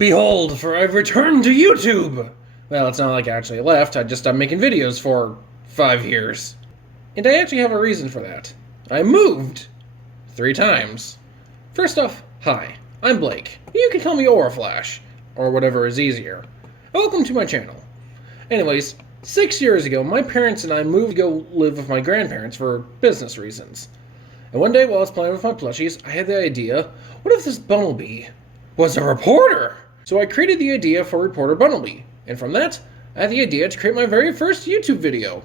Behold, for I've returned to YouTube! Well, it's not like I actually left, I just stopped making videos for 5 years. And I actually have a reason for that. I moved 3 times. First off, hi, I'm Blake. You can call me Oraflash, or whatever is easier. Welcome to my channel. Anyways, 6 years ago, my parents and I moved to go live with my grandparents for business reasons. And one day while I was playing with my plushies, I had the idea, what if this Bumblebee was a reporter? So I created the idea for Reporter Bumblebee, and from that, I had the idea to create my very first YouTube video.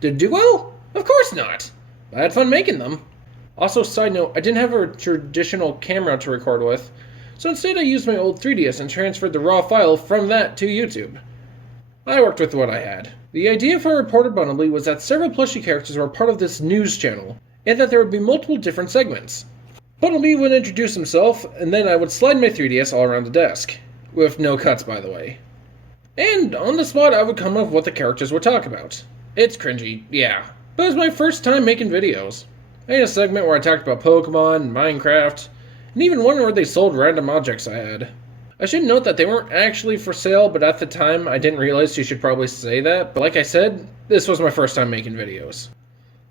Did it do well? Of course not! I had fun making them. Also, side note, I didn't have a traditional camera to record with, so instead I used my old 3DS and transferred the raw file from that to YouTube. I worked with what I had. The idea for Reporter Bumblebee was that several plushie characters were part of this news channel, and that there would be multiple different segments. Bumblebee would introduce himself, and then I would slide my 3DS all around the desk. With no cuts, by the way. And on the spot, I would come up with what the characters would talk about. It's cringy, yeah, but it was my first time making videos. I had a segment where I talked about Pokemon, Minecraft, and even one where they sold random objects I had. I should note that they weren't actually for sale, but at the time I didn't realize you should probably say that. But like I said, this was my first time making videos.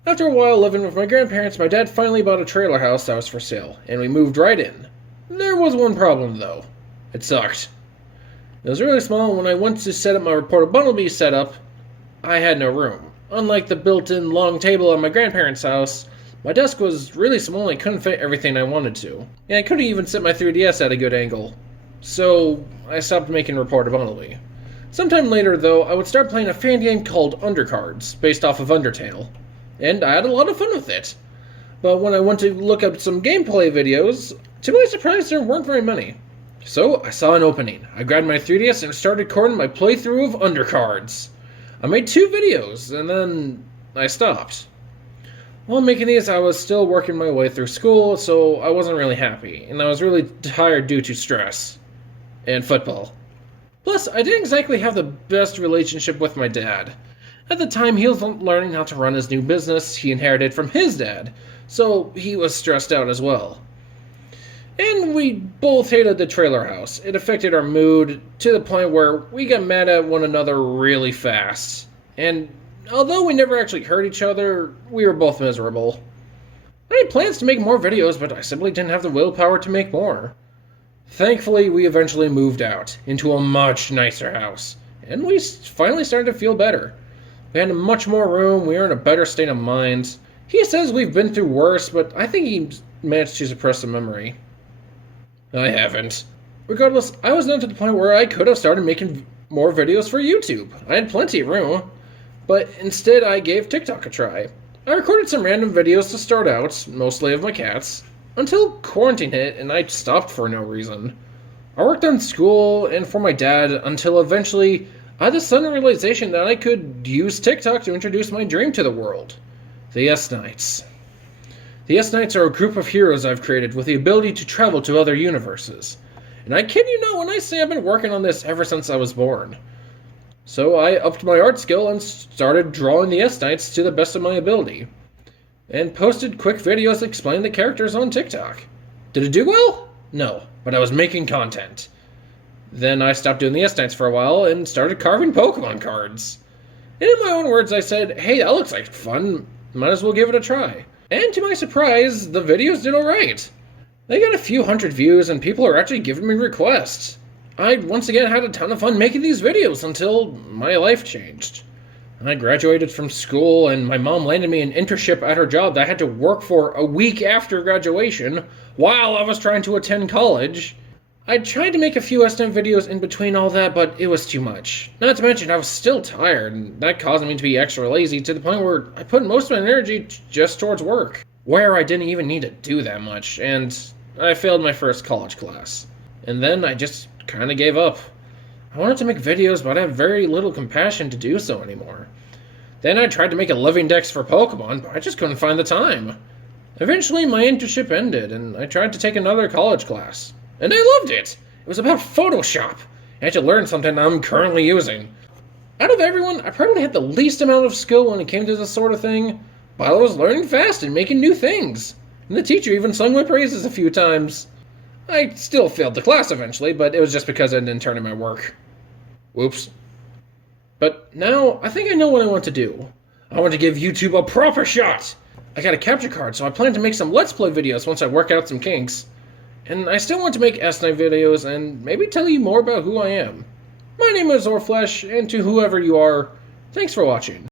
After a while living with my grandparents, my dad finally bought a trailer house that was for sale, and we moved right in. There was one problem though. It sucked. It was really small, and when I went to set up my Reporter Bumblebee setup, I had no room. Unlike the built-in long table at my grandparents' house, my desk was really small and I couldn't fit everything I wanted to. And I couldn't even set my 3DS at a good angle. So, I stopped making Reporter Bumblebee. Sometime later, though, I would start playing a fan game called Undercards, based off of Undertale. And I had a lot of fun with it. But when I went to look up some gameplay videos, to my surprise, there weren't very many. So, I saw an opening. I grabbed my 3DS and started recording my playthrough of Undercards. I made 2 videos, and then I stopped. While making these, I was still working my way through school, so I wasn't really happy, and I was really tired due to stress. And football. Plus, I didn't exactly have the best relationship with my dad. At the time, he was learning how to run his new business he inherited from his dad, so he was stressed out as well. And we both hated the trailer house. It affected our mood to the point where we got mad at one another really fast. And although we never actually hurt each other, we were both miserable. I had plans to make more videos, but I simply didn't have the willpower to make more. Thankfully, we eventually moved out into a much nicer house, and we finally started to feel better. We had much more room, we were in a better state of mind. He says we've been through worse, but I think he managed to suppress the memory. I haven't. Regardless, I was now to the point where I could have started making more videos for YouTube. I had plenty of room. But instead, I gave TikTok a try. I recorded some random videos to start out, mostly of my cats, until quarantine hit and I stopped for no reason. I worked on school and for my dad until eventually I had the sudden realization that I could use TikTok to introduce my dream to the world. The S-Knights. The S-Knights are a group of heroes I've created with the ability to travel to other universes. And I kid you not when I say I've been working on this ever since I was born. So I upped my art skill and started drawing the S-Knights to the best of my ability. And posted quick videos explaining the characters on TikTok. Did it do well? No, but I was making content. Then I stopped doing the S-Knights for a while and started carving Pokemon cards. And in my own words I said, hey, that looks like fun, might as well give it a try. And to my surprise, the videos did alright. They got a few hundred views and people are actually giving me requests. I once again had a ton of fun making these videos until my life changed. I graduated from school and my mom landed me an internship at her job that I had to work for a week after graduation while I was trying to attend college. I tried to make a few SNM videos in between all that, but it was too much. Not to mention I was still tired, and that caused me to be extra lazy to the point where I put most of my energy just towards work, where I didn't even need to do that much, and I failed my first college class. And then I just kinda gave up. I wanted to make videos, but I have very little compassion to do so anymore. Then I tried to make a living dex for Pokemon, but I just couldn't find the time. Eventually my internship ended, and I tried to take another college class. And I loved it! It was about Photoshop. I had to learn something I'm currently using. Out of everyone, I probably had the least amount of skill when it came to this sort of thing, but I was learning fast and making new things. And the teacher even sung my praises a few times. I still failed the class eventually, but it was just because I didn't turn in my work. Whoops. But now, I think I know what I want to do. I want to give YouTube a proper shot! I got a capture card, so I plan to make some Let's Play videos once I work out some kinks. And I still want to make S-Night videos and maybe tell you more about who I am. My name is Orflesh, and to whoever you are, thanks for watching.